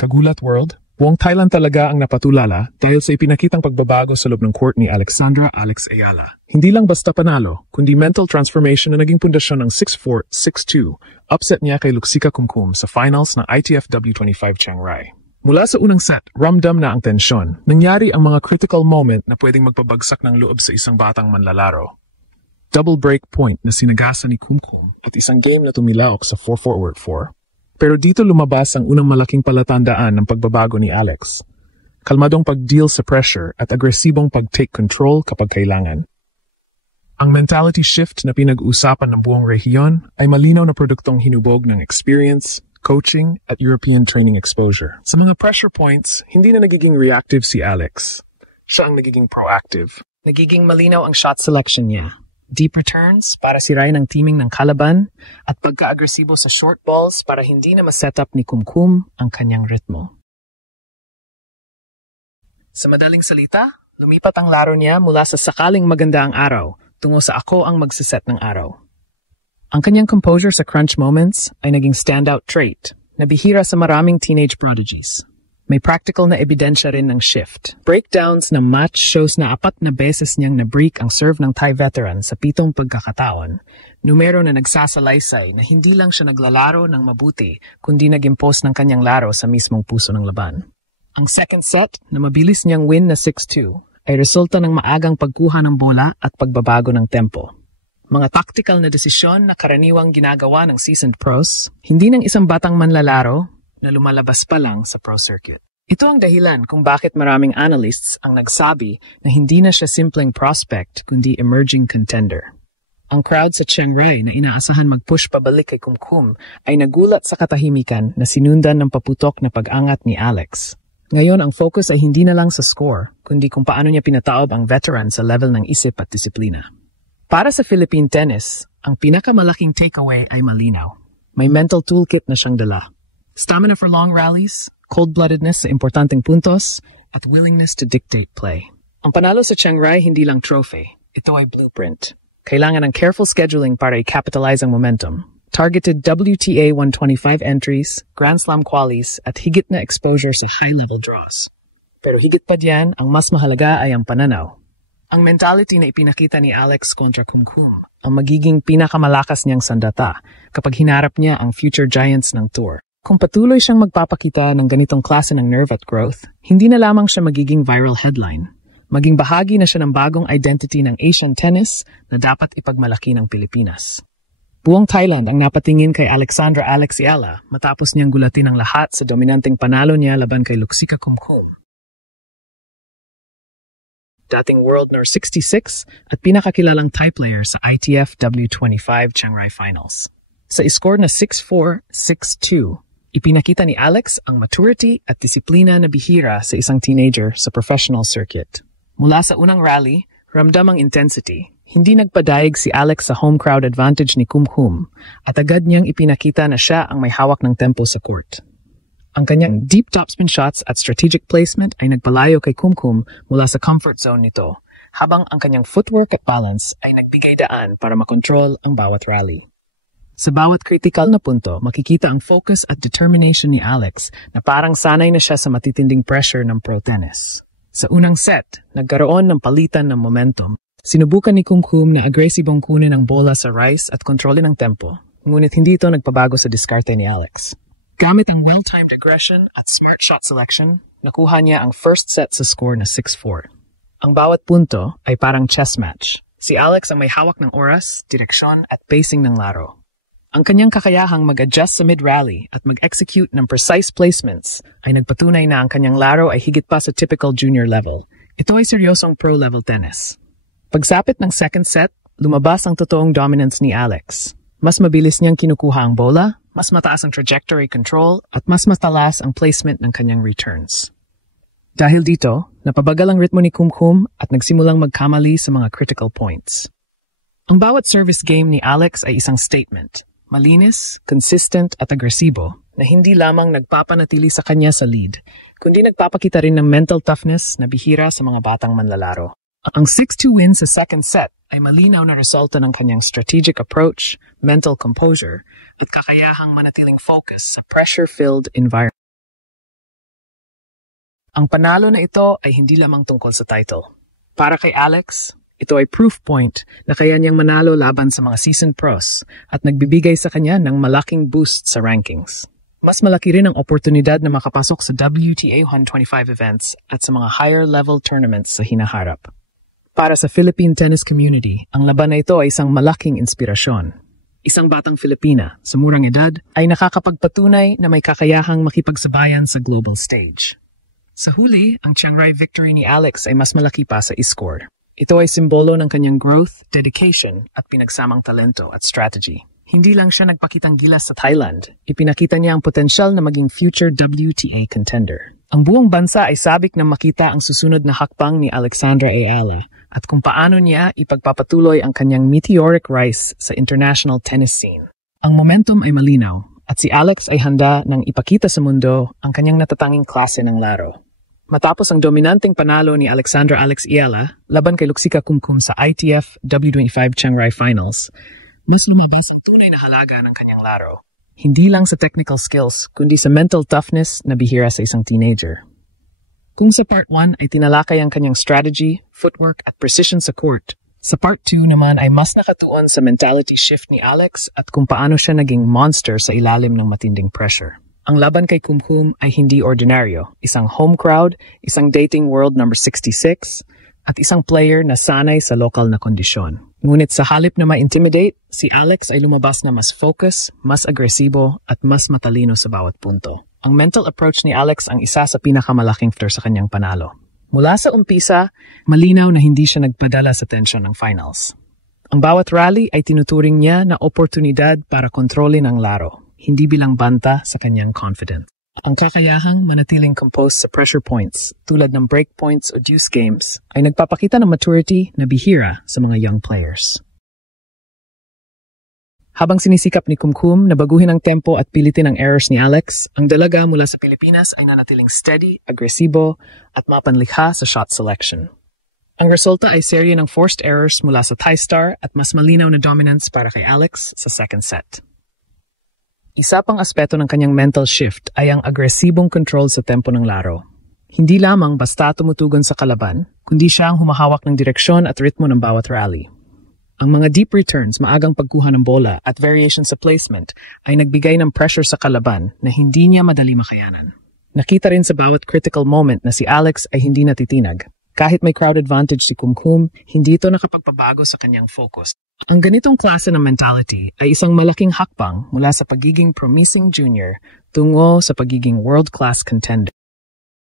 Kagulat World, buong Thailand talaga ang napatulala dahil sa ipinakitang pagbabago sa loob ng court ni Alexandra Alex Ayala. Hindi lang basta panalo, kundi mental transformation na naging pundasyon ng 6-4, 6-2, upset niya kay Luxika Kumkum sa finals ng ITF W25 Chiang Rai. Mula sa unang set, ramdam na ang tensyon. Nangyari ang mga critical moment na pwedeng magpabagsak ng loob sa isang batang manlalaro. Double break point na sinagasa ni Kumkum at isang game na tumilaok sa 4-4-4. Pero dito lumabas ang unang malaking palatandaan ng pagbabago ni Alex. Kalmadong pag-deal sa pressure at agresibong pag-take control kapag kailangan. Ang mentality shift na pinag-uusapan ng buong rehiyon ay malinaw na produktong hinubog ng experience, coaching at European training exposure. Sa mga pressure points, hindi na nagiging reactive si Alex. Siya ang nagiging proactive. Nagiging malinaw ang shot selection niya. Deep returns para sirain ang teaming ng kalaban at pagka-agresibo sa short balls para hindi na ma-setup ni Kumkum ang kanyang ritmo. Sa madaling salita, lumipat ang laro niya mula sa sakaling maganda ang araw tungo sa ako ang magsiset ng araw. Ang kanyang composure sa crunch moments ay naging standout trait na bihira sa maraming teenage prodigies. May practical na ebidensya rin ng shift. Breakdowns ng match shows na 4 na beses niyang na-break ang serve ng Thai veteran sa 7 pagkakataon. Numero na nagsasalaysay na hindi lang siya naglalaro ng mabuti, kundi nag-impose ng kanyang laro sa mismong puso ng laban. Ang second set na mabilis niyang win na 6-2 ay resulta ng maagang pagkuha ng bola at pagbabago ng tempo. Mga tactical na desisyon na karaniwang ginagawa ng seasoned pros, hindi ng isang batang manlalaro na lumalabas pa lang sa pro circuit. Ito ang dahilan kung bakit maraming analysts ang nagsabi na hindi na siya simpleng prospect kundi emerging contender. Ang crowd sa Chiang Rai na inaasahan mag-push pabalik kay Kumkum ay nagulat sa katahimikan na sinundan ng paputok na pag-angat ni Alex. Ngayon ang focus ay hindi na lang sa score, kundi kung paano niya pinataob ang veteran sa level ng isip at disiplina. Para sa Philippine tennis, ang pinakamalaking takeaway ay malinaw. May mental toolkit na siyang dala. Stamina for long rallies, cold-bloodedness sa importanteng puntos, at willingness to dictate play. Ang panalo sa Chiang Rai hindi lang trophy, ito ay blueprint. Kailangan ng careful scheduling para i-capitalize ang momentum. Targeted WTA 125 entries, Grand Slam qualies, at higit na exposure sa high-level draws. Pero higit pa diyan, ang mas mahalaga ay ang pananaw. Ang mentality na ipinakita ni Alex kontra Kumkum ang magiging pinakamalakas niyang sandata kapag hinarap niya ang future giants ng tour. Kung patuloy siyang magpapakita ng ganitong klase ng nerve at growth, hindi na lamang siya magiging viral headline. Maging bahagi na siya ng bagong identity ng Asian tennis na dapat ipagmalaki ng Pilipinas. Buong Thailand ang napatingin kay Alexandra Alex Ayala matapos niyang gulatin ang lahat sa dominanteng panalo niya laban kay Luxika Kumkum. Dating world number 66 at pinakakilalang Thai player sa ITF W25 Chiang Rai Finals. Sa score na 6-4, 6-2, ipinakita ni Alex ang maturity at disiplina na bihira sa isang teenager sa professional circuit. Mula sa unang rally, ramdam ang intensity. Hindi nagpadaig si Alex sa home crowd advantage ni Kumkum at agad niyang ipinakita na siya ang may hawak ng tempo sa court. Ang kanyang deep topspin shots at strategic placement ay nagpalayo kay Kumkum mula sa comfort zone nito, habang ang kanyang footwork at balance ay nagbigay daan para makontrol ang bawat rally. Sa bawat critical na punto, makikita ang focus at determination ni Alex na parang sanay na siya sa matitinding pressure ng pro tennis. Sa unang set, nagkaroon ng palitan ng momentum. Sinubukan ni Kumkum na agresibong kunin ang bola sa rice at kontrolin ang tempo, ngunit hindi ito nagpabago sa diskarte ni Alex. Gamit ang well-timed aggression at smart shot selection, nakuha niya ang first set sa score na 6-4. Ang bawat punto ay parang chess match. Si Alex ang may hawak ng oras, direksyon at pacing ng laro. Ang kanyang kakayahang mag-adjust sa mid-rally at mag-execute ng precise placements ay nagpatunay na ang kanyang laro ay higit pa sa typical junior level. Ito ay seryosong pro-level tennis. Pagsapit ng second set, lumabas ang totoong dominance ni Alex. Mas mabilis niyang kinukuha ang bola, mas mataas ang trajectory control, at mas matalas ang placement ng kanyang returns. Dahil dito, napabagal ang ritmo ni Kumkum at nagsimulang magkamali sa mga critical points. Ang bawat service game ni Alex ay isang statement. Malinis, consistent at agresibo na hindi lamang nagpapanatili sa kanya sa lead, kundi nagpapakita rin ng mental toughness na bihira sa mga batang manlalaro. Ang 6-2 win sa second set ay malinaw na resulta ng kanyang strategic approach, mental composure, at kakayahang manatiling focus sa pressure-filled environment. Ang panalo na ito ay hindi lamang tungkol sa title. Para kay Alex, ito ay proof point na kaya niyang manalo laban sa mga seasoned pros at nagbibigay sa kanya ng malaking boost sa rankings. Mas malaki rin ang oportunidad na makapasok sa WTA 125 events at sa mga higher-level tournaments sa hinaharap. Para sa Philippine tennis community, ang laban na ito ay isang malaking inspirasyon. Isang batang Filipina sa murang edad ay nakakapagpatunay na may kakayahang makipagsabayan sa global stage. Sa huli, ang Chiang Rai victory ni Alex ay mas malaki pa sa e-score. Ito ay simbolo ng kanyang growth, dedication at pinagsamang talento at strategy. Hindi lang siya nagpakitang gilas sa Thailand, ipinakita niya ang potensyal na maging future WTA contender. Ang buong bansa ay sabik na makita ang susunod na hakbang ni Alexandra Ayala at kung paano niya ipagpapatuloy ang kanyang meteoric rise sa international tennis scene. Ang momentum ay malinaw at si Alex ay handa nang ipakita sa mundo ang kanyang natatanging klase ng laro. Matapos ang dominanteng panalo ni Alexandra Alex Ayala laban kay Luxika Kumkum sa ITF W25 Chiang Rai Finals, mas lumabas ang tunay na halaga ng kanyang laro. Hindi lang sa technical skills, kundi sa mental toughness na bihira sa isang teenager. Kung sa part 1 ay tinalakay ang kanyang strategy, footwork at precision sa court, sa part 2 naman ay mas nakatuon sa mentality shift ni Alex at kung paano siya naging monster sa ilalim ng matinding pressure. Ang laban kay Kumkum ay hindi ordinaryo, isang home crowd, isang dating world number 66, at isang player na sanay sa lokal na kondisyon. Ngunit sa halip na ma-intimidate, si Alex ay lumabas na mas focus, mas agresibo at mas matalino sa bawat punto. Ang mental approach ni Alex ang isa sa pinakamalaking factor sa kanyang panalo. Mula sa umpisa, malinaw na hindi siya nagpadala sa tensyon ng finals. Ang bawat rally ay tinuturing niya na oportunidad para kontrolin ang laro, hindi bilang banta sa kanyang confidence. Ang kakayahang manatiling composed sa pressure points, tulad ng break points o deuce games, ay nagpapakita ng maturity na bihira sa mga young players. Habang sinisikap ni Kumkum na baguhin ang tempo at pilitin ang errors ni Alex, ang dalaga mula sa Pilipinas ay nanatiling steady, agresibo, at mapanlikha sa shot selection. Ang resulta ay serye ng forced errors mula sa Thai star at mas malinaw na dominance para kay Alex sa second set. Isa pang aspeto ng kanyang mental shift ay ang agresibong control sa tempo ng laro. Hindi lamang basta tumutugon sa kalaban, kundi siya ang humahawak ng direksyon at ritmo ng bawat rally. Ang mga deep returns, maagang pagkuha ng bola at variation sa placement ay nagbigay ng pressure sa kalaban na hindi niya madali makayanan. Nakita rin sa bawat critical moment na si Alex ay hindi natitinag. Kahit may crowd advantage si Kumkum, hindi ito nakapagpabago sa kanyang focus. Ang ganitong klase ng mentality ay isang malaking hakbang mula sa pagiging promising junior tungo sa pagiging world-class contender.